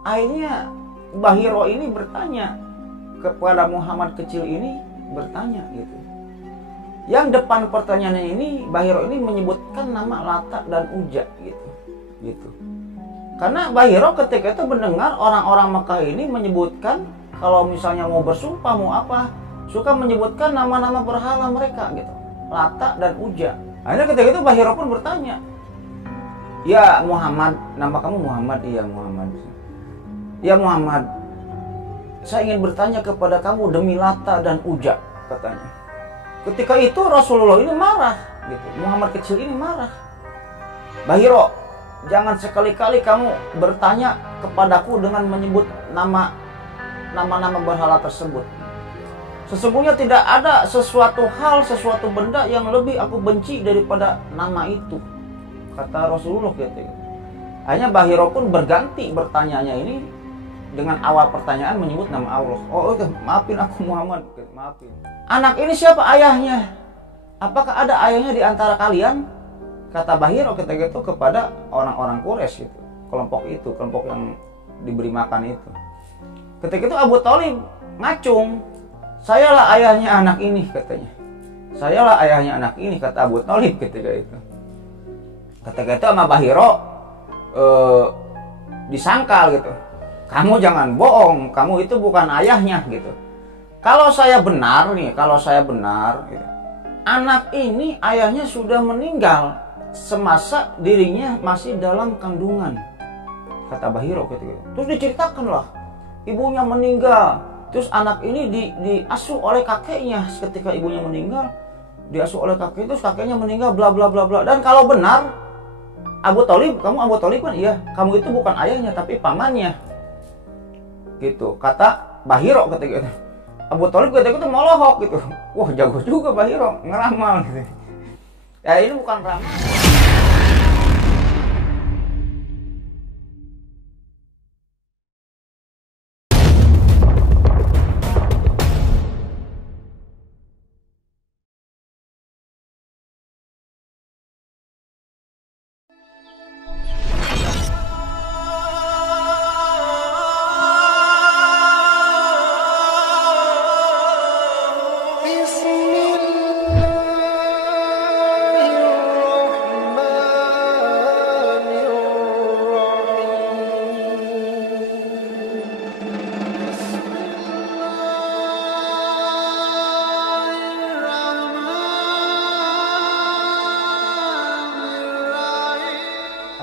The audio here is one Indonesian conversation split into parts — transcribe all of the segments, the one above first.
Akhirnya Bahiro ini bertanya kepada Muhammad kecil ini, bertanya gitu. Yang depan pertanyaannya ini, Bahiro ini menyebutkan nama Lata dan Uja gitu. Karena Bahiro ketika itu mendengar orang-orang Mekah ini menyebutkan kalau misalnya mau bersumpah mau apa, suka menyebutkan nama-nama berhala mereka gitu, Lata dan Uja. Akhirnya ketika itu Bahiro pun bertanya, ya Muhammad, nama kamu Muhammad? Iya Muhammad. Ya Muhammad, saya ingin bertanya kepada kamu demi Lata dan Uja, katanya. Ketika itu Rasulullah ini marah gitu, Muhammad kecil ini marah. Bahiro, jangan sekali-kali kamu bertanya kepadaku dengan menyebut nama-nama berhala tersebut. Sesungguhnya tidak ada sesuatu hal, sesuatu benda yang lebih aku benci daripada nama itu, kata Rasulullah gitu. Akhirnya Bahiro pun berganti bertanyanya ini dengan awal pertanyaan menyebut nama Allah. Oh, maafin aku Muhammad, maafin. Anak ini siapa ayahnya? Apakah ada ayahnya di antara kalian? Kata Bahiro ketika itu kepada orang-orang Quraisy gitu, kelompok yang diberi makan itu. Ketika itu Abu Thalib ngacung, sayalah ayahnya anak ini, katanya. Sayalah ayahnya anak ini, kata Abu Thalib ketika itu. Ketika itu sama Bahiro disangkal gitu. Kamu jangan bohong, kamu itu bukan ayahnya gitu. Kalau saya benar gitu, anak ini ayahnya sudah meninggal semasa dirinya masih dalam kandungan, kata Bahiro ketika itu. Terus diceritakan lah, ibunya meninggal, terus anak ini diasuh oleh kakeknya. Ketika ibunya meninggal, diasuh oleh kakek, terus kakeknya meninggal, bla bla bla bla. Dan kalau benar Abu Thalib, kamu Abu Thalib kan? Iya, kamu itu bukan ayahnya tapi pamannya, gitu kata Bahiro ketika itu. Abu Thalib ketika itu melohok gitu. Wah, jago juga Bahiro ngeramal gitu. Ya ini bukan ramal.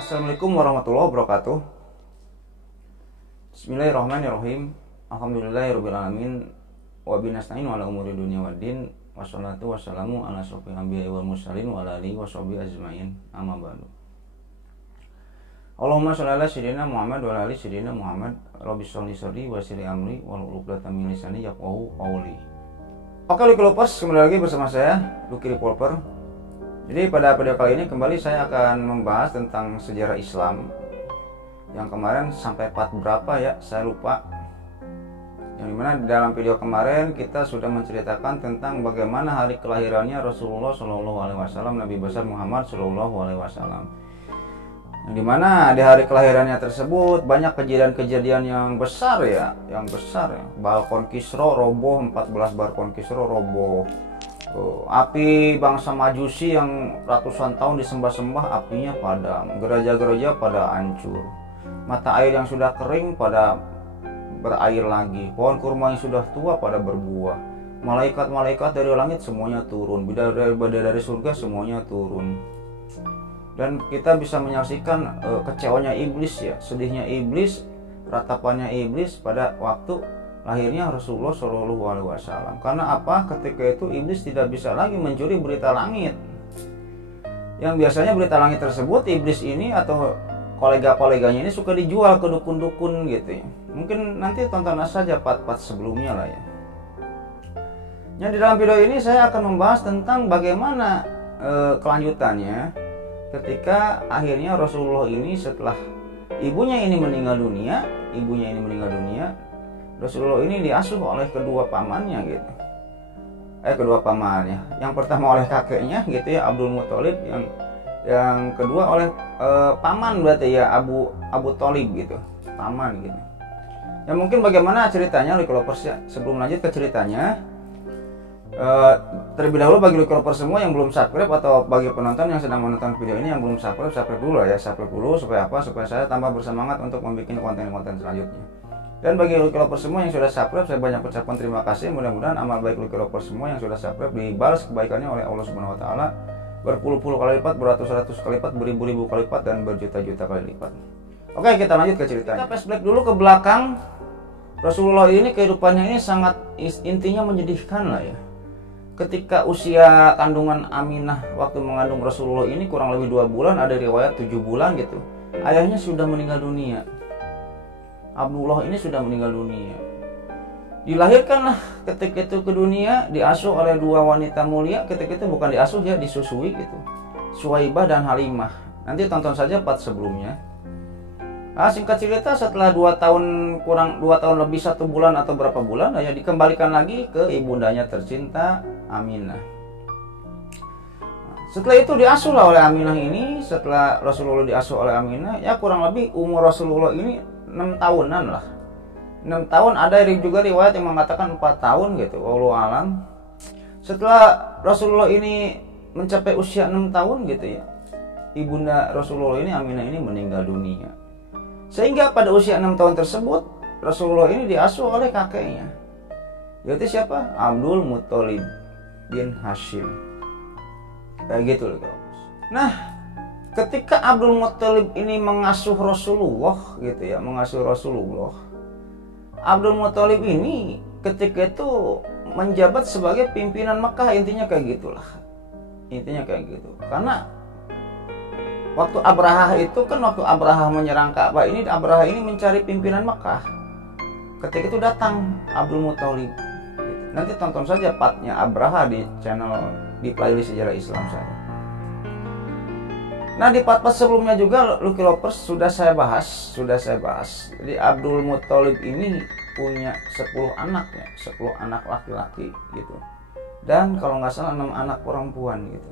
Assalamualaikum warahmatullahi wabarakatuh. Bismillahirrahmanirrahim. Alhamdulillahirrabbilalamin. Wabinasta'in ala umuri dunia waddin. Wassalatu wassalamu ala asrofil anbiya'i wal mursalin wa ala alihi washabihi ajmain. Amma ba'du. Allahumma sholli ala sayyidina Muhammad wa ala ali sayyidina Muhammad. Rabbi sholli sadri wa yassir amri wahlul 'uqdatam min lisani yafqahu qawli. Oke, Lucky-Lovers, kembali lagi bersama saya, Lucky Revolver. Jadi pada video kali ini kembali saya akan membahas tentang sejarah Islam. Yang kemarin sampai part berapa ya, saya lupa. Yang dimana dalam video kemarin kita sudah menceritakan tentang bagaimana hari kelahirannya Rasulullah SAW, Nabi besar Muhammad SAW. Yang dimana di hari kelahirannya tersebut banyak kejadian-kejadian yang besar ya. Balkon Kisra roboh, 14 balkon Kisra roboh. Api bangsa Majusi yang ratusan tahun disembah-sembah, apinya padam. Gereja-gereja pada hancur. Mata air yang sudah kering pada berair lagi. Pohon kurma yang sudah tua pada berbuah. Malaikat-malaikat dari langit semuanya turun. Bidadari dari surga semuanya turun. Dan kita bisa menyaksikan kecewanya iblis ya, sedihnya iblis, ratapannya iblis pada waktu lahirnya Rasulullah SAW. Karena apa? Ketika itu iblis tidak bisa lagi mencuri berita langit. Yang biasanya berita langit tersebut iblis ini atau kolega-koleganya ini suka dijual ke dukun-dukun gitu ya. Mungkin nanti tonton saja part-part sebelumnya lah ya. Nah, di dalam video ini saya akan membahas tentang bagaimana kelanjutannya ketika akhirnya Rasulullah ini setelah ibunya ini meninggal dunia, Rasulullah ini diasuh oleh kedua pamannya gitu. Kedua pamannya. Yang pertama oleh kakeknya gitu ya, Abdul Muthalib, yang kedua oleh paman berarti ya Abu Thalib gitu. taman gitu. Ya mungkin bagaimana ceritanya Lucky Lovers ya. Sebelum lanjut ke ceritanya, terlebih dahulu bagi Lucky Lovers semua yang belum subscribe atau bagi penonton yang sedang menonton video ini yang belum subscribe, subscribe dulu ya. Subscribe dulu supaya apa? Supaya saya tambah bersemangat untuk membuat konten-konten selanjutnya. Dan bagi Lucky Lovers semua yang sudah subscribe, saya banyak ucapkan terima kasih. Mudah-mudahan amal baik Lucky Lovers semua yang sudah subscribe dibalas kebaikannya oleh Allah Subhanahu wa taala berpuluh-puluh kali lipat, beratus-ratus kali lipat, beribu-ribu kali lipat, dan berjuta-juta kali lipat. Oke, kita lanjut ke ceritanya. Kita flashback dulu ke belakang. Rasulullah ini kehidupannya ini sangat intinya menyedihkan lah ya. Ketika usia kandungan Aminah waktu mengandung Rasulullah ini kurang lebih 2 bulan, ada riwayat 7 bulan gitu. Ayahnya sudah meninggal dunia. Abdullah ini sudah meninggal dunia. Dilahirkanlah ketika itu ke dunia, diasuh oleh 2 wanita mulia. Ketika itu bukan diasuh ya, disusui gitu. Suwaibah dan Halimah. Nanti tonton saja part sebelumnya. Nah, singkat cerita setelah 2 tahun kurang 2 tahun lebih 1 bulan atau berapa bulan ya dikembalikan lagi ke ibundanya tercinta Aminah. Setelah itu diasuh oleh Aminah ini, setelah Rasulullah diasuh oleh Aminah ya kurang lebih umur Rasulullah ini 6 tahunan lah. 6 tahun, ada juga riwayat yang mengatakan 4 tahun gitu. Wallahu alam. Setelah Rasulullah ini mencapai usia 6 tahun gitu ya, ibunda Rasulullah ini Aminah ini meninggal dunia. Sehingga pada usia 6 tahun tersebut Rasulullah ini diasuh oleh kakeknya, yaitu siapa? Abdul Muthalib bin Hashim. Kayak gitu loh. Nah, ketika Abdul Muthalib ini mengasuh Rasulullah gitu ya, Abdul Muthalib ini ketika itu menjabat sebagai pimpinan Mekah, intinya kayak gitulah. Intinya kayak gitu. Karena waktu Abraha menyerang Ka'bah ini, Abraha ini mencari pimpinan Mekah. Ketika itu datang Abdul Muthalib. Nanti tonton saja partnya Abraha di playlist sejarah Islam saya. Nah, di part sebelumnya juga Lucky Lovers sudah saya bahas. Jadi Abdul Muthalib ini punya 10 anak ya, 10 anak laki-laki gitu. Dan kalau nggak salah 6 anak perempuan gitu.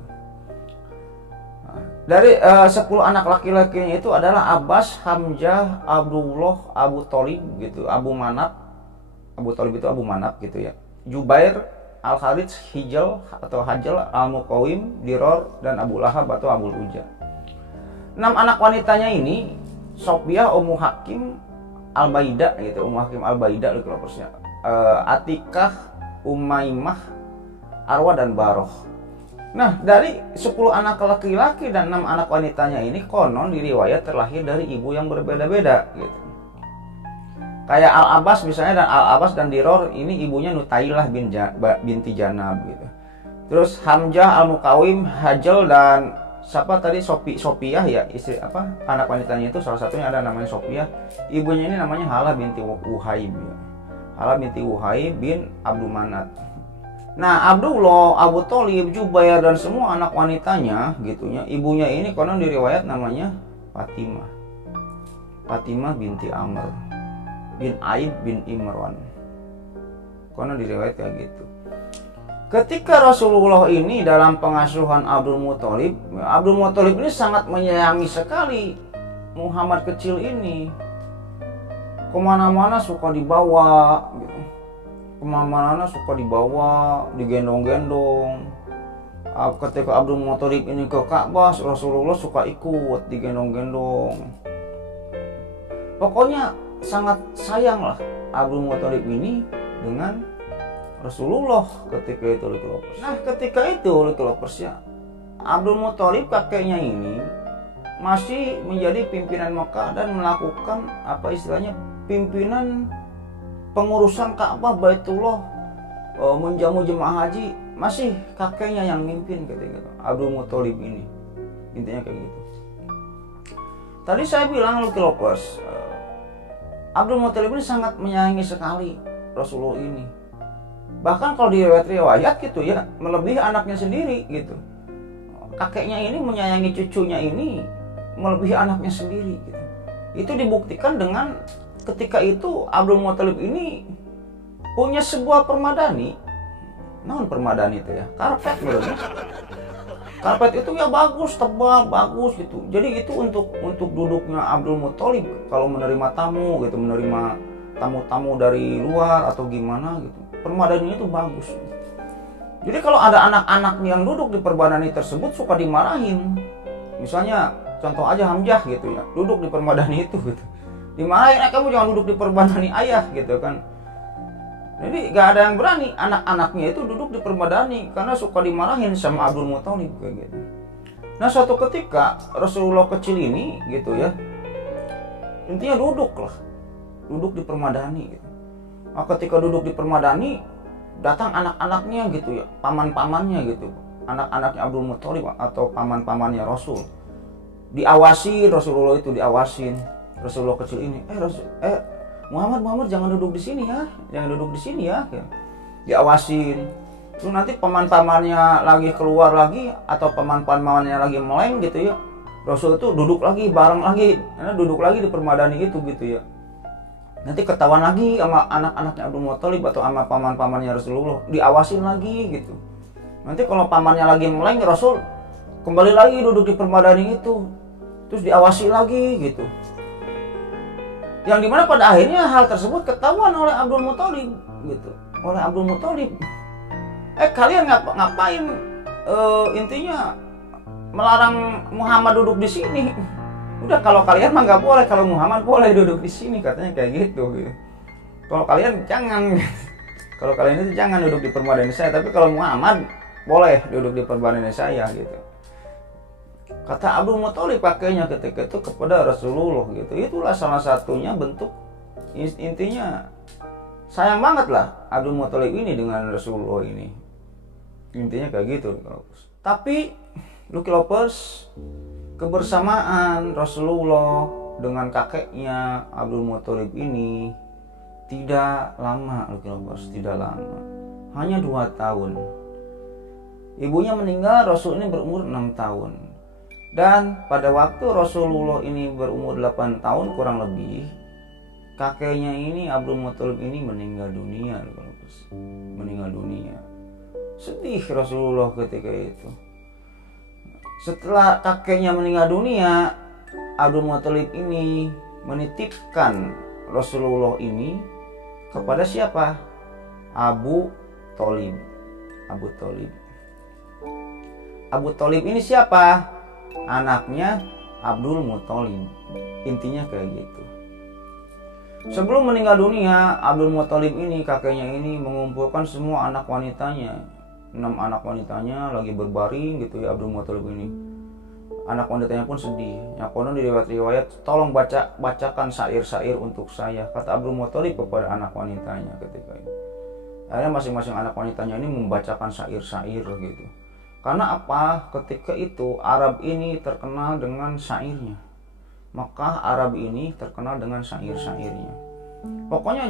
Dari 10 anak laki-lakinya itu adalah Abbas, Hamzah, Abdullah, Abu Thalib gitu, Abu Thalib itu Abu Manaf gitu ya, Jubair, Al-Harits, Hijal atau Hajal, Al-Muqawim, Diror, dan Abu Lahab atau Abu Uja. 6 anak wanitanya ini Sophia, Ummu Hakim, Al-Baidah gitu, Ummu Hakim Al-Baidah persnya, Atikah, Umaymah, Arwa, dan Baroh. Nah, dari 10 anak laki-laki dan 6 anak wanitanya ini konon diriwayat terlahir dari ibu yang berbeda-beda gitu. Kayak Al-Abbas misalnya, dan Al-Abbas dan Diror ini ibunya Nutailah binti Janab gitu. Terus Hamzah, Al-Muqawim, Hajal, dan siapa tadi Sophiyah ya, istri anak wanitanya itu salah satunya ada namanya Sophiyah. Ibunya ini namanya Halah binti Wuhaib ya. Halah binti Wuhaib bin Abdul Manat. Nah, Abdullah, Abu Thalib, Jubair, dan semua anak wanitanya gitunya, ibunya ini konon diriwayat namanya Fatimah binti Amr bin Aib bin Imran. Konon diriwayat kayak gitu. Ketika Rasulullah ini dalam pengasuhan Abdul Muthalib ini sangat menyayangi sekali Muhammad kecil ini. Kemana-mana suka dibawa gitu. Kemana-mana suka dibawa, digendong-gendong. Ketika Abdul Muthalib ini ke Ka'bah, Rasulullah suka ikut digendong-gendong. Pokoknya sangat sayang lah Abdul Muthalib ini dengan Rasulullah ketika itu Lucky Lovers. Nah, ketika itu Lucky Lovers ya, Abdul Muthalib kakeknya ini masih menjadi pimpinan Mekah dan melakukan pimpinan pengurusan Ka'bah, Baitullah, menjamu jemaah haji, masih kakeknya yang mimpin ketika itu, Abdul Muthalib ini. Intinya kayak gitu. Tadi saya bilang Lucky Lovers, Abdul Muthalib ini sangat menyayangi sekali Rasulullah ini. Bahkan kalau di riwayat gitu ya, melebihi anaknya sendiri gitu. Kakeknya ini menyayangi cucunya ini melebihi anaknya sendiri gitu. Itu dibuktikan dengan ketika itu Abdul Muthalib ini punya sebuah permadani. Naon permadani itu ya? Karpet menurutnya. Karpet itu ya bagus, tebal, bagus gitu. Jadi itu untuk duduknya Abdul Muthalib kalau menerima tamu gitu, menerima tamu-tamu dari luar atau gimana gitu. Permadaninya itu bagus. Jadi kalau ada anak-anak yang duduk di permadani tersebut suka dimarahin. Misalnya contoh aja Hamzah gitu ya, duduk di permadani itu gitu. Dimarahin, kamu jangan duduk di permadani ayah gitu kan. Jadi gak ada yang berani anak-anaknya itu duduk di permadani karena suka dimarahin sama Abdul Muthalib kayak gitu. Nah suatu ketika Rasulullah kecil ini gitu ya, intinya duduk di permadani gitu. Nah, ketika duduk di permadani datang anak-anaknya gitu ya, paman-pamannya gitu, anak-anaknya Abdul Muthalib atau paman-pamannya Rasul. Diawasin, Rasulullah itu diawasin. Rasulullah kecil ini, Muhammad jangan duduk di sini ya, jangan duduk di sini ya. Diawasin. Terus nanti paman-pamannya lagi keluar lagi atau paman-pamannya lagi meleng gitu ya, Rasul itu duduk lagi bareng lagi, duduk lagi di permadani itu gitu ya. Nanti ketahuan lagi sama anak-anaknya Abdul Muthalib atau sama paman-pamannya Rasulullah, diawasin lagi gitu. Nanti kalau pamannya lagi meleng, Rasul kembali lagi duduk di permadani itu, terus diawasi lagi gitu. Yang dimana pada akhirnya hal tersebut ketahuan oleh Abdul Muthalib gitu, oleh Abdul Muthalib. Kalian ngapain? Intinya melarang Muhammad duduk di sini. Udah kalau kalian mah nggak boleh, kalau Muhammad boleh duduk di sini, katanya kayak gitu. Kalau kalian jangan, kalau kalian itu jangan duduk di permadani saya, tapi kalau Muhammad boleh duduk di permadani saya gitu. Kata Abdul Muthalib pakainya ketika itu kepada Rasulullah gitu. Itulah salah satunya bentuk, intinya sayang banget lah Abdul Muthalib ini dengan Rasulullah ini. Intinya kayak gitu. Tapi Lucky Lovers, kebersamaan Rasulullah dengan kakeknya Abdul Muthalib ini tidak lama, Lucky Lovers, tidak lama. Hanya 2 tahun. Ibunya meninggal, Rasul ini berumur 6 tahun. Dan pada waktu Rasulullah ini berumur 8 tahun kurang lebih, kakeknya ini Abdul Muthalib ini meninggal dunia. Meninggal dunia. Sedih Rasulullah ketika itu. Setelah kakeknya meninggal dunia, Abdul Muthalib ini menitipkan Rasulullah ini kepada siapa? Abu Thalib. Abu Thalib. Abu Thalib ini siapa? Anaknya Abdul Muthalib. Intinya kayak gitu. Sebelum meninggal dunia, Abdul Muthalib ini, kakeknya ini mengumpulkan semua anak wanitanya. 6 anak wanitanya lagi berbaring gitu ya, Abdul Muthalib ini. Anak wanitanya pun sedih. Yang konon di riwayat, tolong bacakan syair-syair untuk saya, kata Abdul Muthalib kepada anak wanitanya ketika itu. Akhirnya masing-masing anak wanitanya ini membacakan syair-syair gitu. Karena apa? Ketika itu Arab ini terkenal dengan syairnya. Maka Arab ini terkenal dengan syair-syairnya. Pokoknya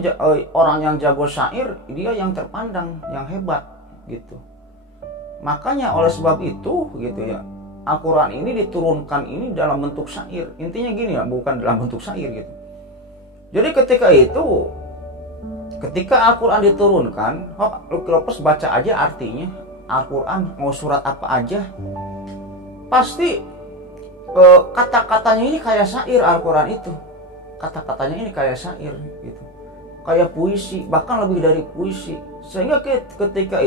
orang yang jago syair, dia yang terpandang, yang hebat gitu. Makanya oleh sebab itu gitu ya, Al-Quran ini diturunkan ini dalam bentuk syair. Intinya gini ya, bukan dalam bentuk syair gitu. Jadi ketika Al-Quran diturunkan, Lucky Lovers baca aja artinya. Al-Quran mau surat apa aja pasti kata-katanya ini kayak syair. Al-Quran itu kata-katanya ini kayak syair gitu, kayak puisi, bahkan lebih dari puisi. Sehingga ketika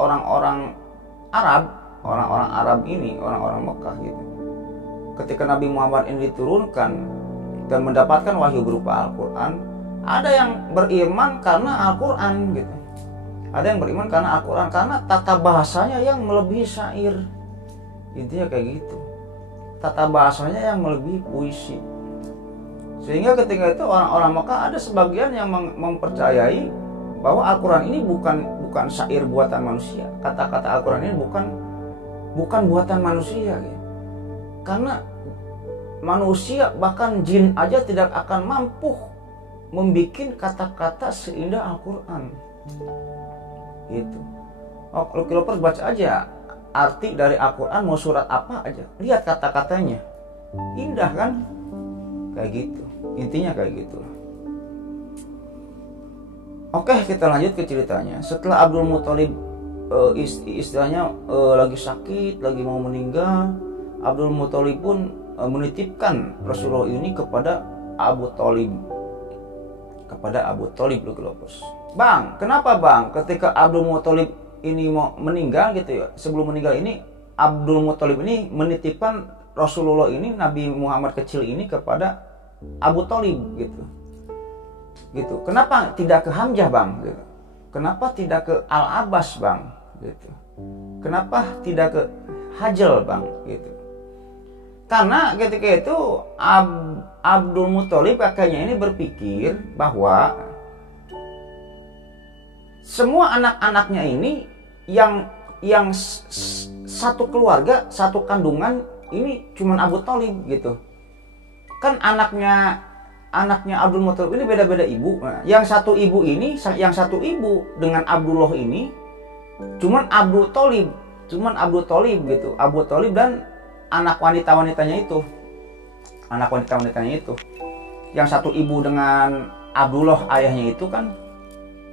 orang-orang Arab ini, orang-orang Mekah gitu, ketika Nabi Muhammad ini diturunkan dan mendapatkan wahyu berupa Al-Quran, ada yang beriman karena Al-Quran gitu. Ada yang beriman karena Al-Quran, karena tata bahasanya yang melebihi syair. Intinya kayak gitu. Tata bahasanya yang melebihi puisi. Sehingga ketika itu orang-orang Mekah ada sebagian yang mempercayai bahwa Al-Quran ini bukan syair buatan manusia. Kata-kata Al-Quran ini bukan buatan manusia gitu. Karena manusia, bahkan jin aja tidak akan mampu membuat kata-kata seindah Al-Quran. Gitu. Lucky Lovers baca aja arti dari Al-Quran mau surat apa aja, lihat kata-katanya, indah kan? Kayak gitu. Intinya kayak gitu. Oke, kita lanjut ke ceritanya. Setelah Abdul Muthalib istilahnya lagi sakit, lagi mau meninggal, Abdul Muthalib pun menitipkan Rasulullah ini kepada Abu Thalib. Kepada Abu Thalib Lukilopers. Bang, kenapa bang? Ketika Abdul Muthalib ini mau meninggal gitu ya, sebelum meninggal ini Abdul Muthalib ini menitipkan Rasulullah ini, Nabi Muhammad kecil ini kepada Abu Thalib gitu. Gitu. Kenapa tidak ke Hamzah bang? Gitu. Kenapa tidak ke Al-Abbas bang? Gitu. Kenapa tidak ke Hajjal bang? Gitu. Karena ketika itu Abdul Muthalib kakaknya ini berpikir bahwa semua anak-anaknya ini yang satu keluarga, satu kandungan ini cuman Abu Thalib gitu. Kan anaknya Abdul Muthalib ini beda-beda ibu. Nah, yang satu ibu dengan Abdullah ini cuman Abu Thalib gitu. Abu Thalib dan anak wanita-wanitanya itu. Yang satu ibu dengan Abdullah ayahnya itu kan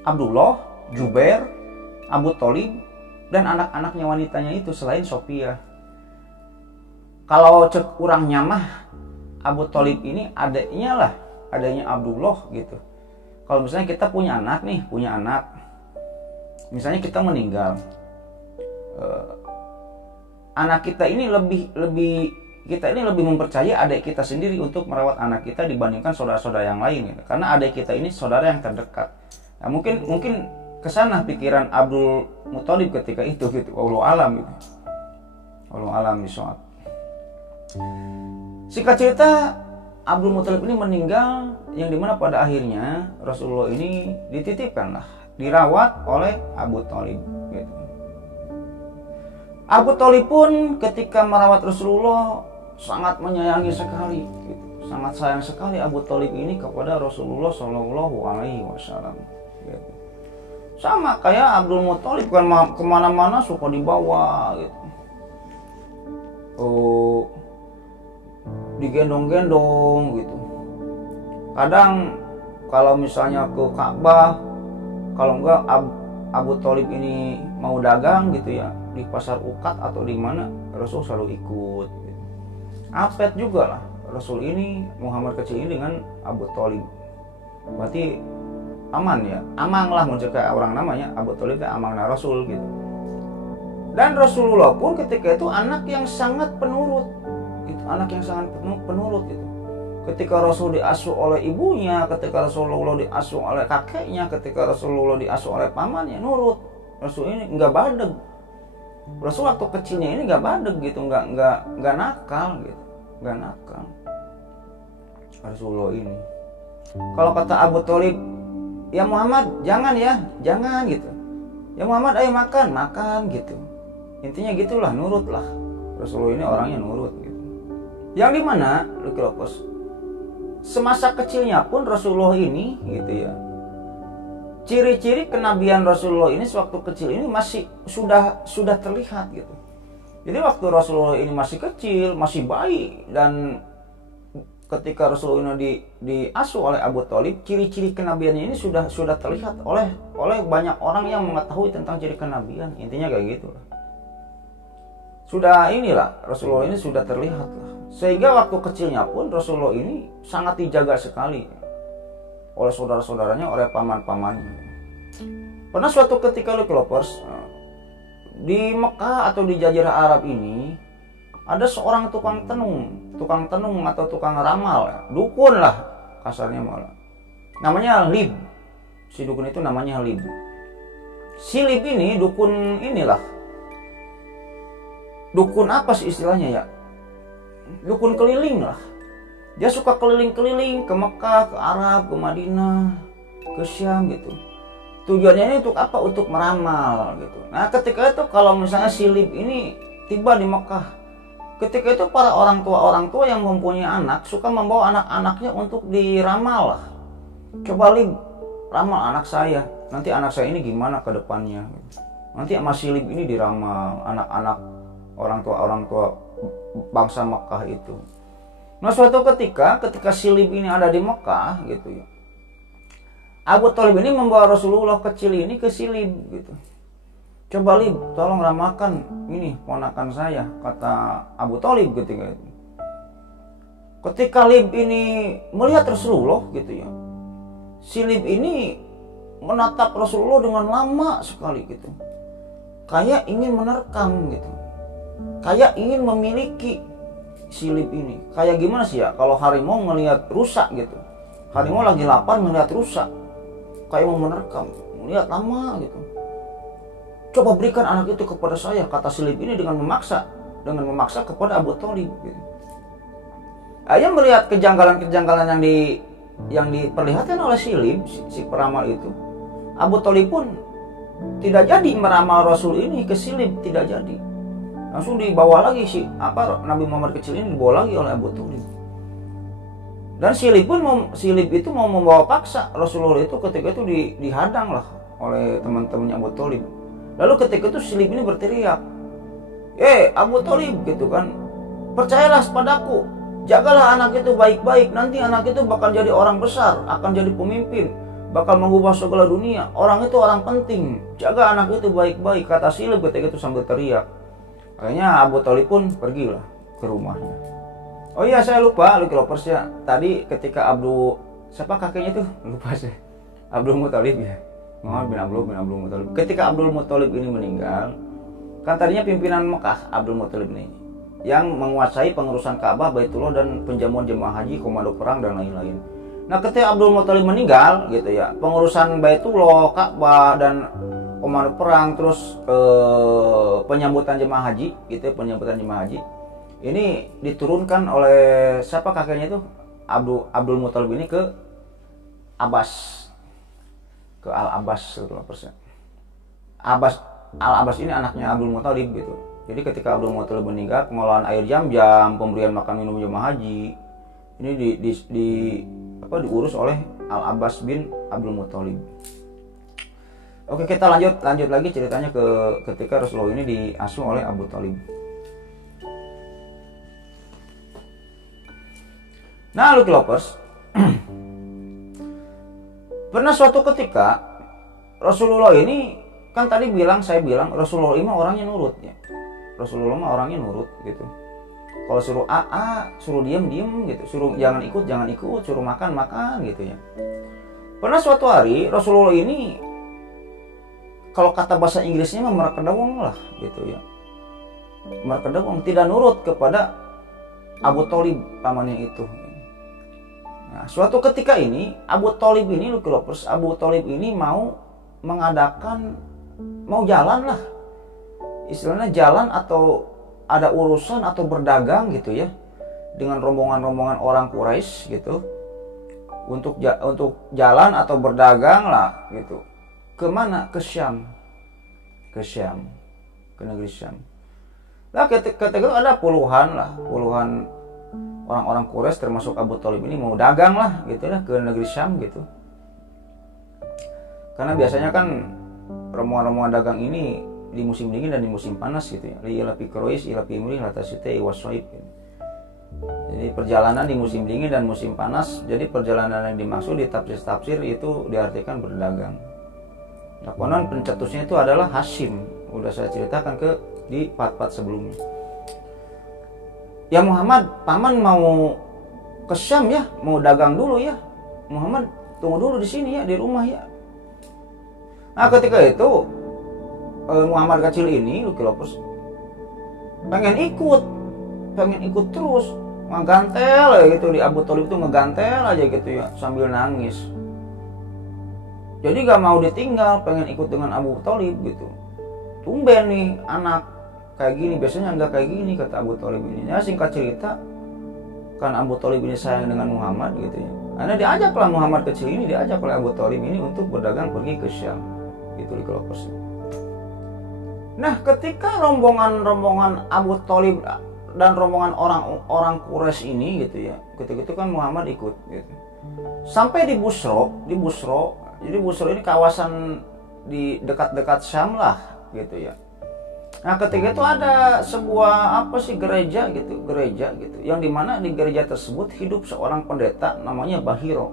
Abdullah, Jubair, Abu Thalib dan anak-anaknya wanitanya itu selain Sophia. Kalau cek urang nyamah Abu Thalib ini adanya Abdullah gitu. Kalau misalnya kita punya anak, misalnya kita meninggal, anak kita ini lebih mempercayai adik kita sendiri untuk merawat anak kita dibandingkan saudara-saudara yang lain gitu. Karena adik kita ini saudara yang terdekat. Nah, mungkin kesana pikiran Abdul Muthalib ketika itu gitu. Wallahu alam gitu. Wallahu alam bishawab. Singkat cerita, Abdul Muthalib ini meninggal, yang dimana pada akhirnya Rasulullah ini dirawat oleh Abu Thalib gitu. Abu Thalib pun ketika merawat Rasulullah sangat menyayangi sekali gitu. Sangat sayang sekali Abu Thalib ini kepada Rasulullah Shallallahu Alaihi Wasallam gitu. Sama kayak Abdul Muthalib kan kemana-mana suka dibawa gitu. Digendong-gendong gitu. Kadang kalau misalnya ke Ka'bah, kalau enggak Abu Thalib ini mau dagang gitu ya, di pasar Ukat atau di mana, Rasul selalu ikut gitu. Apet juga lah Rasul ini, Muhammad kecil ini dengan Abu Thalib. Berarti aman ya, amang lah mencegah orang namanya Abu Thalib itu amangna Rasul gitu. Dan Rasulullah pun ketika itu anak yang sangat penurut gitu, penurut gitu. Ketika Rasul diasuh oleh ibunya, ketika Rasulullah diasuh oleh kakeknya, ketika Rasulullah diasuh oleh pamannya, nurut. Rasul ini nggak badeg. Rasul waktu kecilnya ini nggak badeg gitu, nggak nakal gitu, nggak nakal. Rasulullah ini. Kalau kata Abu Thalib, ya Muhammad jangan gitu. Ya Muhammad ayo makan gitu. Intinya gitulah, nurutlah. Rasulullah ini orangnya nurut gitu. Yang dimana semasa kecilnya pun Rasulullah ini gitu ya, ciri-ciri kenabian Rasulullah ini sewaktu kecil ini masih sudah terlihat gitu. Jadi waktu Rasulullah ini masih kecil, masih bayi, dan ketika Rasulullah ini diasuh oleh Abu Thalib, ciri-ciri kenabiannya ini sudah terlihat oleh banyak orang yang mengetahui tentang ciri kenabian. Intinya kayak gitu lah. Sudah inilah Rasulullah ini sudah terlihat lah. Sehingga waktu kecilnya pun Rasulullah ini sangat dijaga sekali oleh saudara-saudaranya, oleh paman-pamannya. Pernah suatu ketika di Mekah atau di Jazirah Arab ini ada seorang tukang tenung atau tukang ramal, dukun lah kasarnya malah. Namanya Lib. Si dukun itu namanya Lib. Si Lib ini dukun inilah. Dukun apa sih istilahnya ya? Dukun keliling lah. Dia suka keliling-keliling ke Mekah, ke Arab, ke Madinah, ke Syam gitu. Tujuannya ini untuk apa? Untuk meramal gitu. Nah ketika itu kalau misalnya si Lib ini tiba di Mekah, ketika itu para orang tua yang mempunyai anak suka membawa anak-anaknya untuk diramal lah. Coba Lib, ramal anak saya. Nanti anak saya ini gimana ke depannya. Nanti sama si Lib ini diramal anak-anak orang tua bangsa Mekah itu. Nah suatu ketika si Lib ini ada di Mekah gitu ya, Abu Thalib ini membawa Rasulullah kecil ini ke si Lib gitu. Coba Lib, tolong ramalkan ini ponakan saya, kata Abu Thalib ketika itu. Ketika Lib ini melihat Rasulullah gitu ya, si Lib ini menatap Rasulullah dengan lama sekali gitu, kayak ingin menerkam gitu, kayak ingin memiliki si Lib ini. Kayak gimana sih ya kalau harimau melihat rusa gitu, harimau lagi lapar melihat rusa, kayak mau menerkam, melihat lama gitu. Coba berikan anak itu kepada saya, kata si Lib ini dengan memaksa kepada Abu Thalib gitu. Ayah melihat kejanggalan-kejanggalan yang diperlihatkan oleh si Lib, si peramal itu. Abu Thalib pun tidak jadi meramal Rasul ini ke si Lib, tidak jadi. Langsung dibawa lagi Nabi Muhammad kecil ini dibawa lagi oleh Abu Thalib. Dan si Lib itu mau membawa paksa Rasulullah itu, ketika itu dihadang lah oleh teman-temannya Abu Thalib. Lalu ketika itu si Lib ini berteriak, Abu Thalib gitu kan, percayalah padaku, jagalah anak itu baik-baik, nanti anak itu bakal jadi orang besar, akan jadi pemimpin, bakal mengubah segala dunia, orang itu orang penting, jaga anak itu baik-baik, kata si Lib ketika itu sambil teriak. Akhirnya Abu Thalib pun pergilah ke rumahnya. Oh iya, saya lupa Lucky Lovers ya, tadi ketika siapa kakeknya tuh, lupa saya, Abdul Muthalib ya, Muhammad bin Abdul Muthalib. Ketika Abdul Muthalib ini meninggal, kan tadinya pimpinan Mekah Abdul Muthalib ini, yang menguasai pengurusan Ka'bah, Baitullah, dan penjamuan jemaah haji, komando perang, dan lain-lain. Nah, ketika Abdul Muthalib meninggal gitu ya, pengurusan Baitullah, Ka'bah, dan komando perang, terus penyambutan jemaah haji gitu ya, penyambutan jemaah haji ini diturunkan oleh siapa kakeknya itu, Abdul Muthalib ini ke Abbas, ke Al-Abbas gitu. Al-Abbas ini anaknya Abdul Muthalib gitu. Jadi ketika Abdul Muthalib meninggal, pengelolaan air Zam-Zam, pemberian makan minum jemaah haji ini diurus oleh Al-Abbas bin Abdul Muthalib. Oke, kita lanjut lagi ceritanya ketika Rasulullah ini diasuh oleh Abu Thalib. Nah, Lucky Lovers, pernah suatu ketika Rasulullah ini kan tadi saya bilang Rasulullah ini orangnya nurut ya. Rasulullah mah orangnya nurut gitu. Kalau suruh A, suruh diem gitu, suruh jangan ikut, suruh makan gitu ya. Pernah suatu hari Rasulullah ini, kalau kata bahasa Inggrisnya mah merekedawang lah gitu ya. Merekedawang, tidak nurut kepada Abu Thalib pamannya itu. Nah, suatu ketika ini Abu Thalib ini, Lucky Lovers, Abu Thalib ini mau jalan lah, istilahnya jalan atau ada urusan atau berdagang gitu ya, dengan rombongan orang Quraisy gitu, untuk jalan atau berdagang lah gitu. Kemana? Ke Syam, ke negeri Syam. Nah, ketika itu ada puluhan orang-orang Quraisy termasuk Abu Thalib ini mau dagang lah gitu lah ke negeri Syam gitu. Karena biasanya kan rombongan dagang ini di musim dingin dan di musim panas gitu ya. Ilapi Quraisy, ilapi Imri, latasite waswaib. Jadi perjalanan di musim dingin dan musim panas. Jadi perjalanan yang dimaksud di tafsir itu diartikan berdagang. Nah, konon pencetusnya itu adalah Hashim. Udah saya ceritakan di part-part sebelumnya. Ya Muhammad, paman mau ke Syam ya, mau dagang dulu ya. Muhammad tunggu dulu di sini ya, di rumah ya. Nah, ketika itu Muhammad kecil ini, Lucky Lovers, pengen ikut terus, ngegantel ya gitu, di Abu Thalib itu ngegantel aja gitu ya, sambil nangis. Jadi gak mau ditinggal, pengen ikut dengan Abu Thalib gitu. Tumben nih anak kayak gini, biasanya nggak kayak gini, kata Abu Thalib ini. Ya, singkat cerita, kan Abu Thalib ini sayang dengan Muhammad gitu ya. Karena diajaklah Muhammad kecil ini, diajak oleh Abu Thalib ini untuk berdagang pergi ke Syam gitu, Lucky Lovers. Nah, ketika rombongan Abu Thalib dan rombongan orang Quraisy ini gitu ya, ketika itu kan Muhammad ikut gitu. Sampai di Busro. Jadi Busro ini kawasan di dekat-dekat Syam lah gitu ya. Nah, ketika itu ada sebuah gereja gitu, yang dimana di gereja tersebut hidup seorang pendeta namanya Bahiro.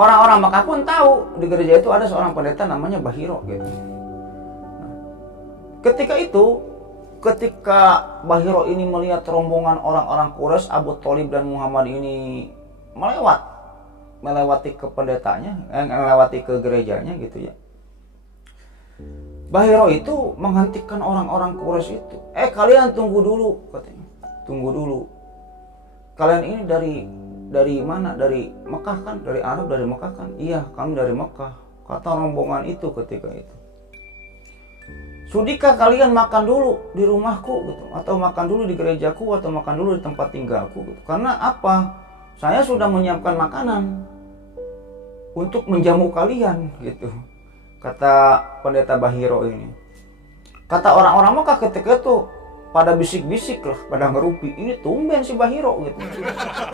Orang-orang Makkah pun tahu di gereja itu ada seorang pendeta namanya Bahiro gitu. Ketika Bahiro ini melihat rombongan orang-orang Quraisy, Abu Thalib dan Muhammad ini melewati ke pendetanya, melewati ke gerejanya gitu ya. Bahiro itu menghentikan orang-orang Quraisy itu. Kalian tunggu dulu, katanya. Tunggu dulu. Kalian ini dari mana? Dari Mekah kan? Dari Arab, dari Mekah kan? Iya, kami dari Mekah. Kata rombongan itu ketika itu. Sudikah kalian makan dulu di rumahku gitu, atau makan dulu di gerejaku, atau makan dulu di tempat tinggalku gitu. Karena apa? Saya sudah menyiapkan makanan untuk menjamu kalian gitu. Kata pendeta Bahiro ini. Kata orang-orang Mekah ketika itu pada bisik-bisik lah, pada ngerupi, ini tumben si Bahiro gitu.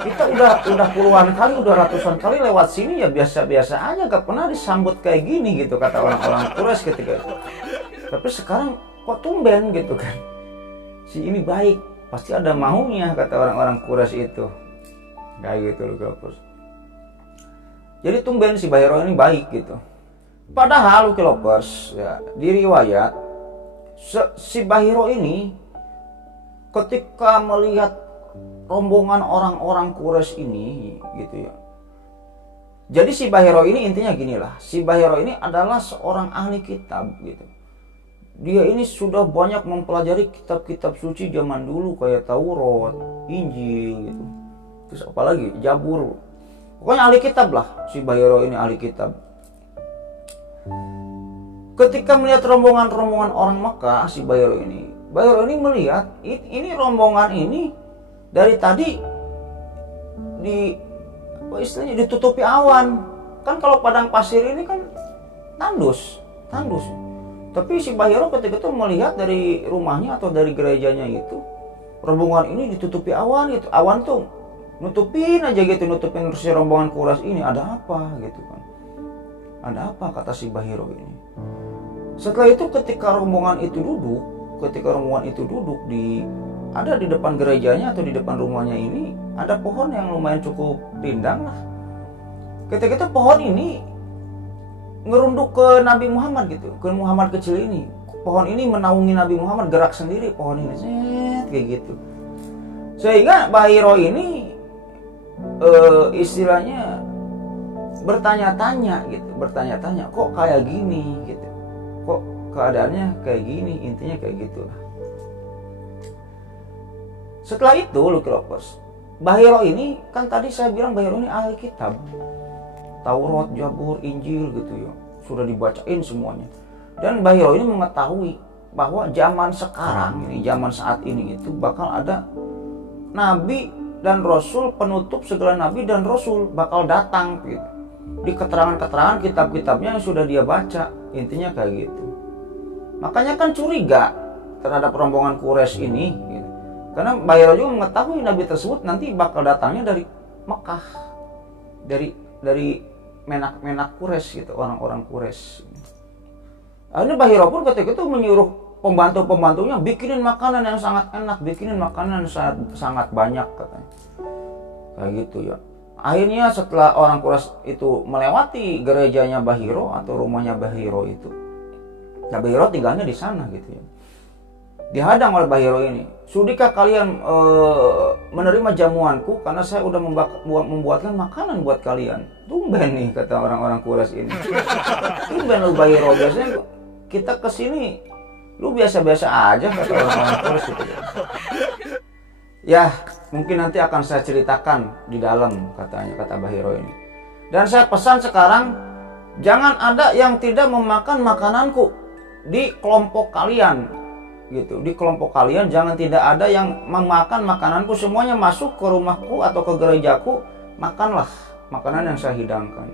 Kita udah puluhan kali, udah ratusan kali lewat sini ya biasa-biasa aja, gak pernah disambut kayak gini gitu, kata orang-orang Quraisy ketika itu. Tapi sekarang kok tumben gitu kan. Si ini baik, pasti ada maunya, kata orang-orang Quraisy itu. Kayak gitu loh Kelopers. Jadi tumben si Bahiro ini baik gitu. Padahal Kelopers ya, di riwayat si Bahiro ini ketika melihat rombongan orang-orang Quraisy ini gitu ya. Jadi si Bahiro ini intinya ginilah, si Bahiro ini adalah seorang ahli kitab gitu. Dia ini sudah banyak mempelajari kitab-kitab suci zaman dulu kayak Taurat, Injil gitu. Terus apalagi Jabur. Pokoknya ahli kitab lah, si Bahiro ini ahli kitab. Ketika melihat rombongan-rombongan orang Mekah, si Bahiro ini melihat ini rombongan ini dari tadi istilahnya ditutupi awan. Kan kalau padang pasir ini kan tandus. Tapi si Bahiro ketika itu melihat dari rumahnya atau dari gerejanya itu, rombongan ini ditutupi awan gitu. Awan tuh nutupin aja gitu, nutupin si rombongan Quraisy ini. Ada apa gitu kan? Ada apa, kata si Bahiro ini. Setelah itu ketika rombongan itu duduk ada di depan gerejanya atau di depan rumahnya ini, ada pohon yang lumayan cukup rindang lah. Ketika itu pohon ini ngerunduk ke Nabi Muhammad gitu, ke Muhammad kecil ini. Pohon ini menaungi Nabi Muhammad, gerak sendiri pohon ini, kayak gitu. Sehingga Bahiro ini istilahnya bertanya-tanya, kok kayak gini gitu, kok keadaannya kayak gini, intinya kayak gitulah. Setelah itu lu Kelopers, Bahiro ini kan tadi saya bilang Bahiro ini ahli kitab, Taurat, Jabur, Injil gitu ya, sudah dibacain semuanya. Dan Bahiro ini mengetahui bahwa zaman sekarang ini, zaman saat ini itu bakal ada nabi dan rasul, penutup segala nabi dan rasul bakal datang gitu. Di keterangan-keterangan kitab-kitabnya yang sudah dia baca, intinya kayak gitu. Makanya kan curiga terhadap rombongan Quraisy ini gitu. Karena Bahiro juga mengetahui nabi tersebut nanti bakal datangnya dari Mekah, dari menak Quraisy gitu, orang-orang Quraisy. Akhirnya Bahiro pun ketika itu menyuruh pembantu-pembantunya bikinin makanan yang sangat enak, bikinin makanan yang sangat banyak katanya. Kayak gitu ya. Akhirnya setelah orang Quraisy itu melewati gerejanya Bahiro atau rumahnya Bahiro itu, nah Bahiro tinggalnya di sana gitu ya. Dihadang oleh Bahiro ini. Sudikah kalian menerima jamuanku karena saya udah membuatkan makanan buat kalian. Tumben nih, kata orang-orang Quraisy ini. Tumben lu Bahiro, biasanya kita kesini lu biasa-biasa aja, kata orang-orang Quraisy itu. Ya, mungkin nanti akan saya ceritakan di dalam, kata Bahiro ini. Dan saya pesan sekarang, jangan ada yang tidak memakan makananku di kelompok kalian. Gitu, di kelompok kalian jangan tidak ada yang memakan makananku, semuanya masuk ke rumahku atau ke gerejaku, makanlah makanan yang saya hidangkan.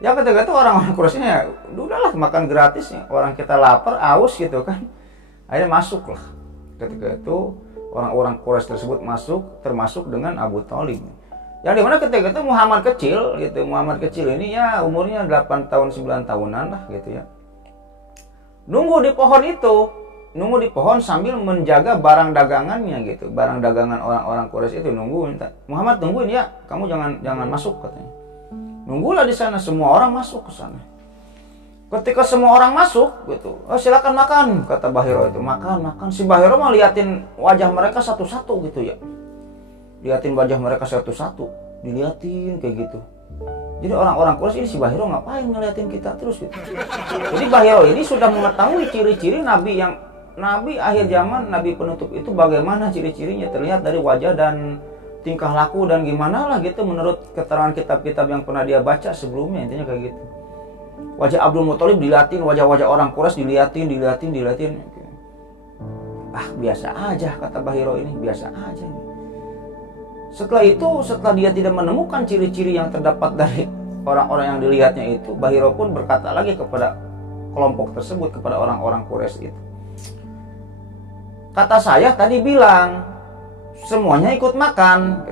Ya ketika itu orang-orang Quraisy ya udahlah makan gratis ya, orang kita lapar, aus gitu kan. Akhirnya masuklah. Ketika itu orang-orang Quraisy tersebut masuk, termasuk dengan Abu Thalib. Yang dimana ketika itu Muhammad kecil gitu, Muhammad kecil ini ya umurnya 8 tahun 9 tahunan lah gitu ya. Nunggu di pohon sambil menjaga barang dagangannya gitu, barang dagangan orang-orang Quraisy itu nungguin. Muhammad tungguin ya, kamu jangan masuk katanya. Nunggulah di sana, semua orang masuk ke sana. Ketika semua orang masuk gitu, oh, silakan makan, kata Bahiro itu. Makan. Si Bahiro mah liatin wajah mereka satu-satu gitu ya. Liatin wajah mereka satu-satu, diliatin kayak gitu. Jadi orang-orang Quraisy ini si Bahiro ngapain ngeliatin kita terus gitu. Jadi Bahiro ini sudah mengetahui ciri-ciri Nabi akhir zaman, Nabi penutup itu bagaimana ciri-cirinya, terlihat dari wajah dan tingkah laku dan gimana lah gitu menurut keterangan kitab-kitab yang pernah dia baca sebelumnya, intinya kayak gitu. Wajah Abdul Muthalib diliatin, wajah-wajah orang Quraisy diliatin. Ah, biasa aja, kata Bahiro ini, biasa aja. Setelah dia tidak menemukan ciri-ciri yang terdapat dari orang-orang yang dilihatnya itu, Bahiro pun berkata lagi kepada kelompok tersebut, kepada orang-orang Quraisy itu. Kata saya tadi bilang, semuanya ikut makan.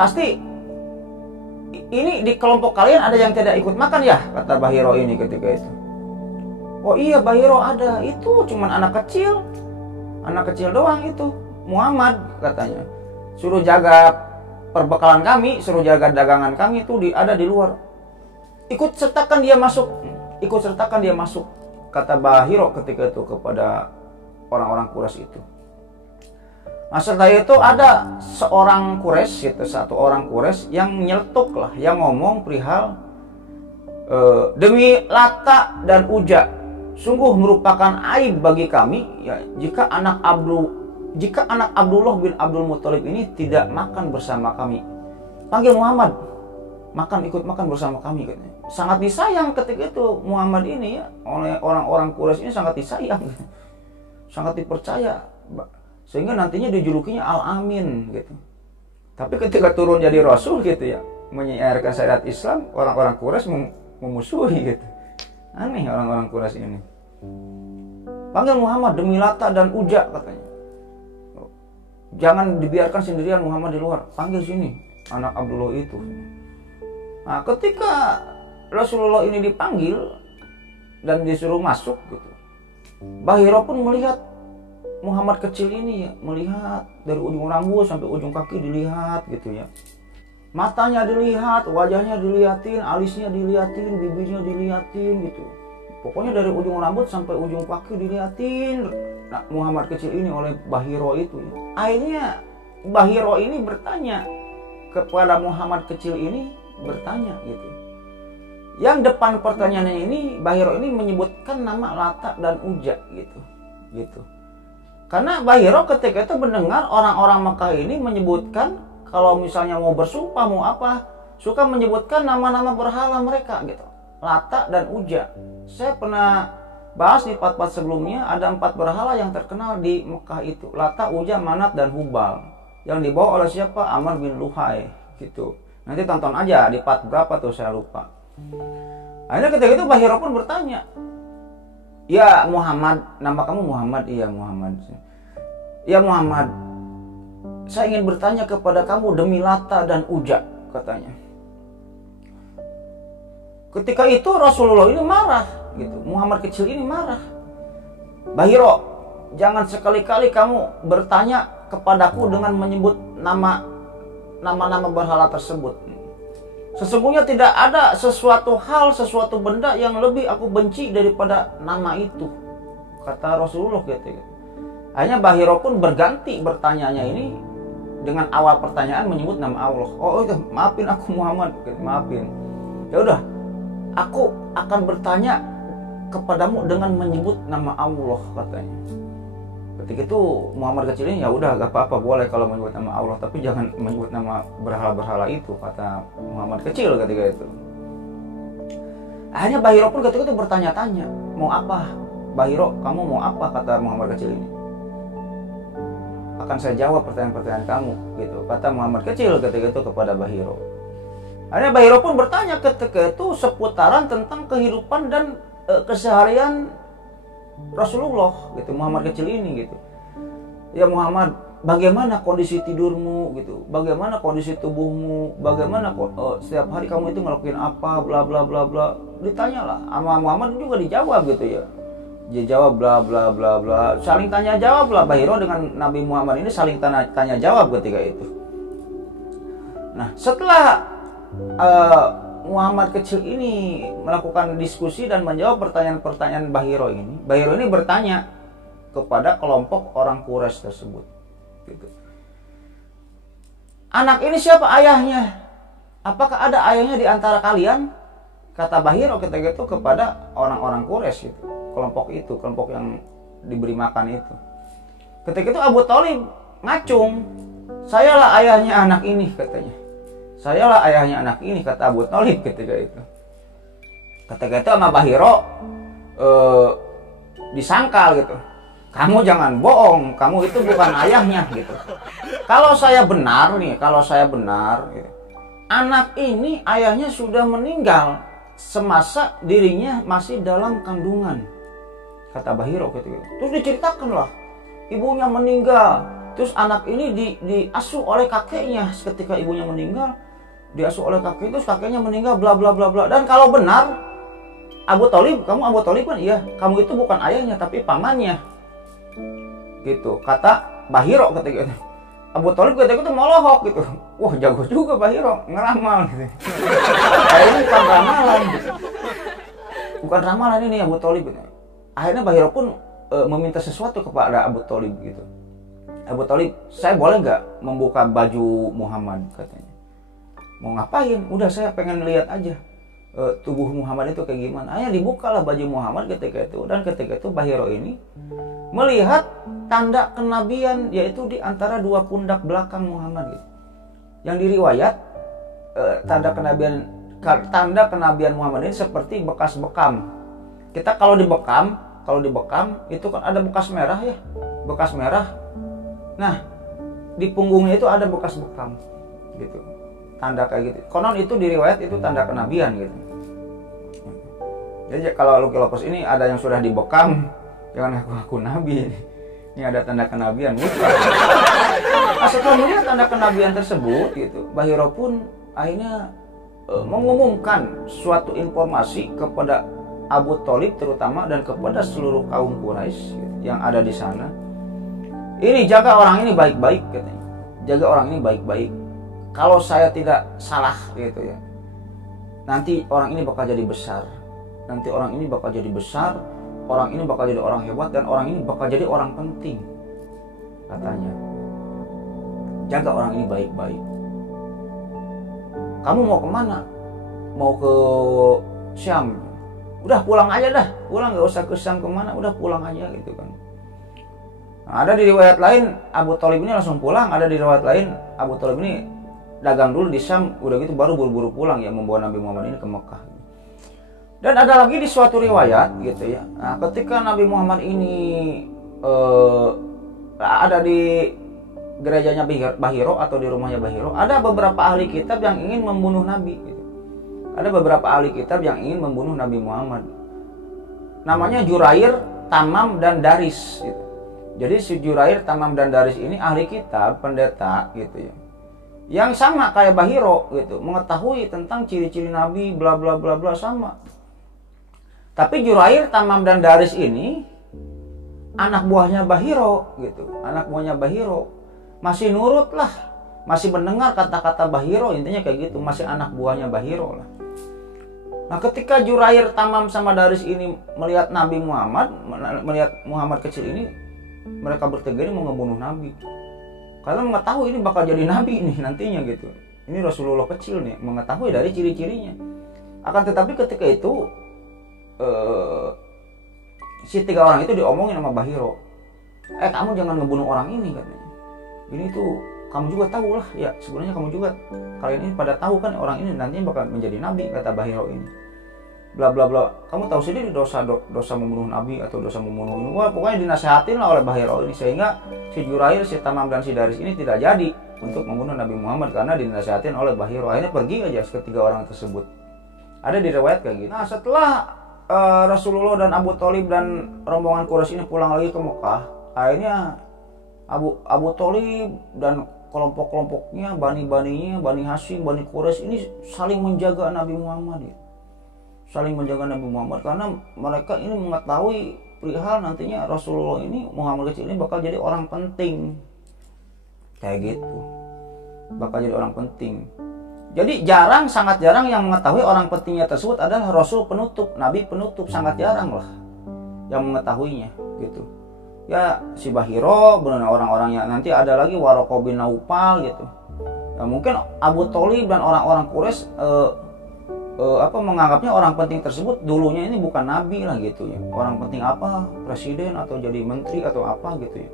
Pasti ini di kelompok kalian ada yang tidak ikut makan ya? Kata Bahiro ini ketika itu. Oh iya Bahiro ada, itu cuman anak kecil doang itu. Muhammad katanya. Suruh jaga perbekalan kami, suruh jaga dagangan kami itu ada di luar. Ikut sertakan dia masuk. Kata Bahiro ketika itu kepada orang-orang Quraisy itu. Nah setelah itu ada satu orang Quraisy yang nyeletuk lah, yang ngomong perihal demi Lata dan Uja, sungguh merupakan aib bagi kami ya jika anak Abdullah bin Abdul Muthalib ini tidak makan bersama kami. Panggil Muhammad, ikut makan bersama kami katanya. Sangat disayang ketika itu Muhammad ini ya oleh orang-orang Quraisy ini, sangat disayang, sangat dipercaya, sehingga nantinya dijulukinya Al-Amin gitu. Tapi ketika turun jadi Rasul gitu ya, menyiarkan syariat Islam, orang-orang Quraisy memusuhi gitu. Aneh orang-orang Quraisy ini. Panggil Muhammad demi Lata dan Uja katanya. Jangan dibiarkan sendirian Muhammad di luar. Panggil sini anak Abdullah itu. Nah, ketika Rasulullah ini dipanggil dan disuruh masuk gitu, Bahiro pun melihat Muhammad kecil ini ya, melihat dari ujung rambut sampai ujung kaki dilihat gitu ya. Matanya dilihat, wajahnya dilihatin, alisnya dilihatin, bibirnya dilihatin gitu. Pokoknya dari ujung rambut sampai ujung kaki dilihatin. Nah, Muhammad kecil ini oleh Bahiro itu. Akhirnya Bahiro ini bertanya kepada Muhammad kecil ini, bertanya gitu. Yang depan pertanyaannya ini, Bahiro ini menyebutkan nama Lata dan Uja gitu. Karena Bahiro ketika itu mendengar orang-orang Mekah ini menyebutkan kalau misalnya mau bersumpah mau apa, suka menyebutkan nama-nama berhala mereka gitu. Lata dan Uja. Saya pernah bahas di part-part sebelumnya, ada 4 berhala yang terkenal di Mekah itu. Lata, Uja, Manat, dan Hubal. Yang dibawa oleh siapa? Amr bin Luhai gitu. Nanti tonton aja di part berapa tuh, saya lupa. Akhirnya ketika itu Bahiro pun bertanya, ya Muhammad, nama kamu Muhammad? Iya Muhammad. Ya Muhammad, saya ingin bertanya kepada kamu demi Lata dan Uja katanya. Ketika itu Rasulullah ini marah gitu. Muhammad kecil ini marah. Bahiro, jangan sekali-kali kamu bertanya kepadaku dengan menyebut nama-nama berhala tersebut. Sesungguhnya tidak ada sesuatu benda yang lebih aku benci daripada nama itu, kata Rasulullah gitu. Akhirnya Bahiro pun berganti bertanyanya ini dengan awal pertanyaan menyebut nama Allah. Oh udah, maafin aku Muhammad, maafin. Ya udah, aku akan bertanya kepadamu dengan menyebut nama Allah katanya. Ketika itu Muhammad kecil ini, ya udah gak apa-apa, boleh kalau menyebut nama Allah, tapi jangan menyebut nama berhala-berhala itu, kata Muhammad kecil ketika itu. Akhirnya Bahiro pun ketika itu bertanya-tanya, mau apa? Bahiro, kamu mau apa? Kata Muhammad kecil ini. Akan saya jawab pertanyaan-pertanyaan kamu gitu, kata Muhammad kecil ketika itu kepada Bahiro. Akhirnya Bahiro pun bertanya ketika itu seputaran tentang kehidupan dan keseharian Rasulullah gitu, Muhammad kecil ini gitu. Ya Muhammad, bagaimana kondisi tidurmu gitu, bagaimana kondisi tubuhmu, bagaimana setiap hari kamu itu ngelakuin apa, bla bla bla bla. Ditanyalah sama Muhammad juga dijawab gitu ya. Dia jawab bla bla bla bla, saling tanya jawab lah Bahiro dengan Nabi Muhammad ini, saling tanya jawab ketika itu. Nah setelah Muhammad kecil ini melakukan diskusi dan menjawab pertanyaan-pertanyaan Bahiro ini bertanya kepada kelompok orang Quraisy tersebut. Gitu. Anak ini siapa ayahnya? Apakah ada ayahnya di antara kalian? Kata Bahiro ketika itu kepada orang-orang Quraisy itu, kelompok yang diberi makan itu. Ketika itu Abu Thalib ngacung, sayalah ayahnya anak ini katanya. Sayalah ayahnya anak ini, kata Abu Thalib ketika itu. Ketika itu sama Bahiro disangkal gitu. Kamu jangan bohong, kamu itu bukan ayahnya gitu. Kalau saya benar gitu, anak ini ayahnya sudah meninggal semasa dirinya masih dalam kandungan, kata Bahiro ketika itu. Terus diceritakan lah, ibunya meninggal, terus anak ini diasuh oleh kakeknya. Ketika ibunya meninggal, diasuh oleh kakek, terus kakeknya meninggal, bla bla bla bla. Dan kalau benar Abu Thalib, kamu Abu Thalib kan? Iya, kamu itu bukan ayahnya tapi pamannya. Gitu, kata Bahiro ketika itu. Abu Thalib ketika itu molohok gitu. Wah, jago juga Bahiro ngeramal gitu. Ini bukan ramalan gitu. Bukan ramalan ini Abu Thalib gitu. Akhirnya Bahiro pun meminta sesuatu kepada Abu Thalib gitu. Abu Thalib, saya boleh nggak membuka baju Muhammad katanya. Mau ngapain? Udah, saya pengen lihat aja tubuh Muhammad itu kayak gimana. Akhirnya dibukalah baju Muhammad ketika itu. Dan ketika itu Bahiro ini melihat tanda kenabian, yaitu di antara dua pundak belakang Muhammad gitu. Yang diriwayat tanda kenabian Muhammad ini seperti bekas bekam. Kita kalau dibekam itu kan ada bekas merah ya, bekas merah. Nah, di punggungnya itu ada bekas bekam gitu. Tanda kayak gitu. Konon itu diriwayat itu tanda kenabian gitu. Jadi kalau Lucky Lovers ini ada yang sudah dibekam, jangan aku nabi. Ini ada tanda kenabian. Nah, setelah melihat tanda kenabian tersebut gitu, Bahiro pun akhirnya mengumumkan suatu informasi kepada Abu Thalib terutama dan kepada seluruh kaum Quraisy gitu, yang ada di sana. Ini jaga orang ini baik-baik katanya. Jaga orang ini baik-baik. Kalau saya tidak salah gitu ya, nanti orang ini bakal jadi besar. Nanti orang ini bakal jadi besar, orang ini bakal jadi orang hebat, dan orang ini bakal jadi orang penting, katanya. Jaga orang ini baik-baik. Kamu mau kemana? Mau ke Syam? Udah pulang aja dah, pulang, gak usah ke Syam kemana, udah pulang aja gitu kan. Nah, ada di riwayat lain Abu Thalib ini langsung pulang, ada di riwayat lain Abu Thalib ini dagang dulu di Syam, udah gitu baru buru-buru pulang ya, membawa Nabi Muhammad ini ke Mekah. Dan ada lagi di suatu riwayat gitu ya. Nah, ketika Nabi Muhammad ini ada di gerejanya Bahiro atau di rumahnya Bahiro, ada beberapa ahli kitab yang ingin membunuh Nabi gitu. Ada beberapa ahli kitab yang ingin membunuh Nabi Muhammad. Namanya Jurair, Tamam, dan Daris gitu. Jadi si Jurair, Tamam, dan Daris ini ahli kitab, pendeta gitu ya, yang sama kayak Bahiro gitu, mengetahui tentang ciri-ciri Nabi bla bla bla bla sama. Tapi Jurair, Tamam, dan Daris ini anak buahnya Bahiro gitu, anak buahnya Bahiro, masih nurut lah, masih mendengar kata-kata Bahiro, intinya kayak gitu, masih anak buahnya Bahiro lah. Nah, ketika Jurair, Tamam, sama Daris ini melihat Nabi Muhammad, melihat Muhammad kecil ini, mereka bertiga ini mau ngebunuh Nabi. Karena mengetahui ini bakal jadi Nabi nih nantinya gitu. Ini Rasulullah kecil nih, mengetahui dari ciri-cirinya. Akan tetapi ketika itu si tiga orang itu diomongin sama Bahiro. Kamu jangan ngebunuh orang ini katanya. Ini tuh kamu juga tahu lah ya, sebenarnya kamu juga, kalian ini pada tahu kan orang ini nantinya bakal menjadi Nabi, kata Bahiro ini. Bla bla bla. Kamu tahu sendiri dosa membunuh Nabi atau dosa membunuh ini. Wah, pokoknya dinasehatin lah oleh Bahiro ini, sehingga si Jurair, si Tamam, dan si Daris ini tidak jadi untuk membunuh Nabi Muhammad karena dinasehatin oleh Bahiro. Akhirnya pergi aja ketiga orang tersebut. Ada di riwayat kayak gitu. Nah, setelah Rasulullah dan Abu Thalib dan rombongan Quraisy ini pulang lagi ke Mekah, akhirnya Abu Thalib dan kelompok-kelompoknya, bani-baninya, Bani Hashim, Bani Quraisy ini saling menjaga Nabi Muhammad gitu. Saling menjaga Nabi Muhammad karena mereka ini mengetahui perihal nantinya Rasulullah ini, Muhammad kecil ini bakal jadi orang penting. Kayak gitu. Bakal jadi orang penting. Jadi sangat jarang yang mengetahui orang pentingnya tersebut adalah Rasul penutup, Nabi penutup, sangat jarang lah yang mengetahuinya gitu. Ya si Bahiro, benar orang-orang yang nanti ada lagi Waraqah bin Naufal gitu. Ya, mungkin Abu Thalib dan orang-orang Quraisy menganggapnya orang penting tersebut dulunya ini bukan nabi lah gitu ya. Orang penting apa? Presiden atau jadi menteri atau apa gitu ya.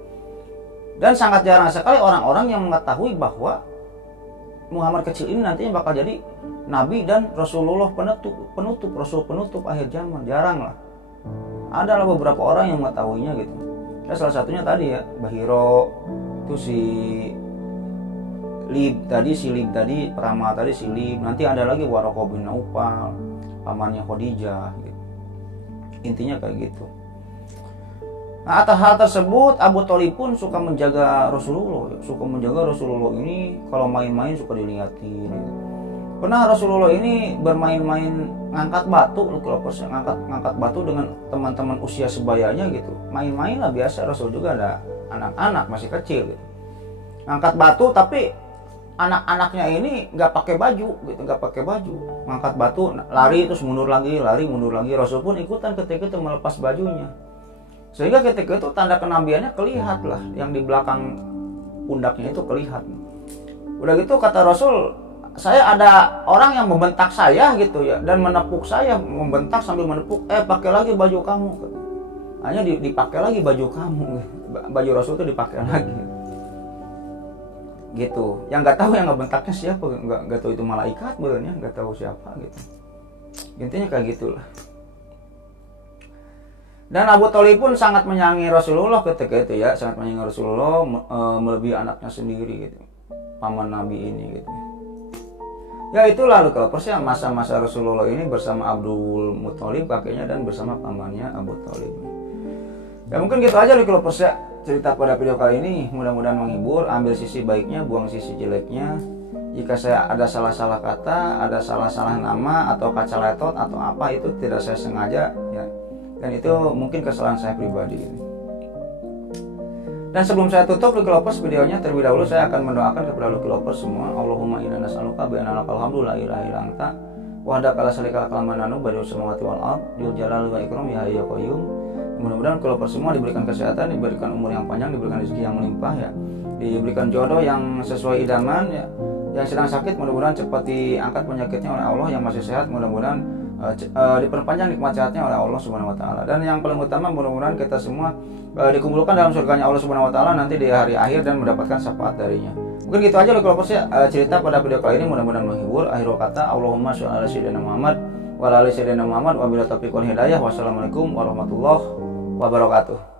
Dan sangat jarang sekali orang-orang yang mengetahui bahwa Muhammad kecil ini nantinya bakal jadi nabi dan Rasulullah penutup Rasul penutup akhir zaman. Jarang lah. Adalah beberapa orang yang mengetahuinya gitu. Ya, salah satunya tadi ya Bahiro, itu si Lib tadi, Peramal tadi si Lib. Nanti ada lagi Waraqah bin Naufal, pamannya Khadijah gitu. Intinya kayak gitu. Nah, atas hal tersebut Abu Thalib pun suka menjaga Rasulullah, suka menjaga Rasulullah ini kalau main-main suka dilihatin gitu. Pernah Rasulullah ini bermain-main ngangkat batu, ngangkat batu dengan teman-teman usia sebayanya gitu. Main-main lah biasa, Rasul juga ada anak-anak masih kecil gitu. Ngangkat batu tapi anak-anaknya ini nggak pakai baju gitu, nggak pakai baju. Ngangkat batu, lari terus mundur lagi, Rasul pun ikutan ketika itu melepas bajunya. Sehingga ketika itu tanda kenabiannya kelihatan lah, yang di belakang pundaknya itu kelihatan. Udah gitu kata Rasul, saya ada orang yang membentak saya gitu ya, dan menepuk saya, membentak sambil menepuk, pakai lagi baju kamu. Hanya dipakai lagi baju kamu, baju Rasul itu dipakai lagi. Gitu. Yang nggak tahu yang ngebentaknya siapa, nggak tahu itu malaikat benernya, nggak tahu siapa gitu. Intinya kayak gitulah. Dan Abu Thalib pun sangat menyayangi Rasulullah ketika itu ya, sangat menyayangi Rasulullah, melebihi anaknya sendiri gitu, paman Nabi ini gitu. Ya itulah kalau persia masa-masa Rasulullah ini bersama Abdul Muthalib kakeknya dan bersama pamannya Abu Thalib. Ya mungkin gitu aja kalau persia cerita pada video kali ini, mudah-mudahan menghibur, ambil sisi baiknya, buang sisi jeleknya. Jika saya ada salah-salah kata, ada salah-salah nama atau kaca letot atau apa, itu tidak saya sengaja ya. Dan itu mungkin kesalahan saya pribadi. Dan sebelum saya tutup Lucky Lovers videonya, terlebih dahulu saya akan mendoakan kepada Lucky Lovers semua. Allahumma inna nas'aluka bi anna lakal hamdu la ilaha illa anta wahdaka la syarika laka mananu badius samawati wal ard dzul jalali wal ikram ya hayyu ya qayyum. Mudah-mudahan Lucky Lovers semua diberikan kesehatan, diberikan umur yang panjang, diberikan rezeki yang melimpah ya. Diberikan jodoh yang sesuai idaman ya. Yang sedang sakit mudah-mudahan cepat diangkat penyakitnya oleh Allah, yang masih sehat mudah-mudahan diperpanjang nikmat sehatnya oleh Allah Subhanahu wa taala. Dan yang paling utama mudah-mudahan kita semua dikumpulkan dalam surganya Allah Subhanahu wa taala nanti di hari akhir dan mendapatkan syafaat darinya. Mungkin gitu aja Lucky Lovers ya, cerita pada video kali ini, mudah-mudahan menghibur. Akhirul kata, Allahumma sholli ala sayyidina Muhammad wa ala ali sayyidina Muhammad wa billahi taufiq wal hidayah. Wassalamualaikum warahmatullahi wabarakatuh.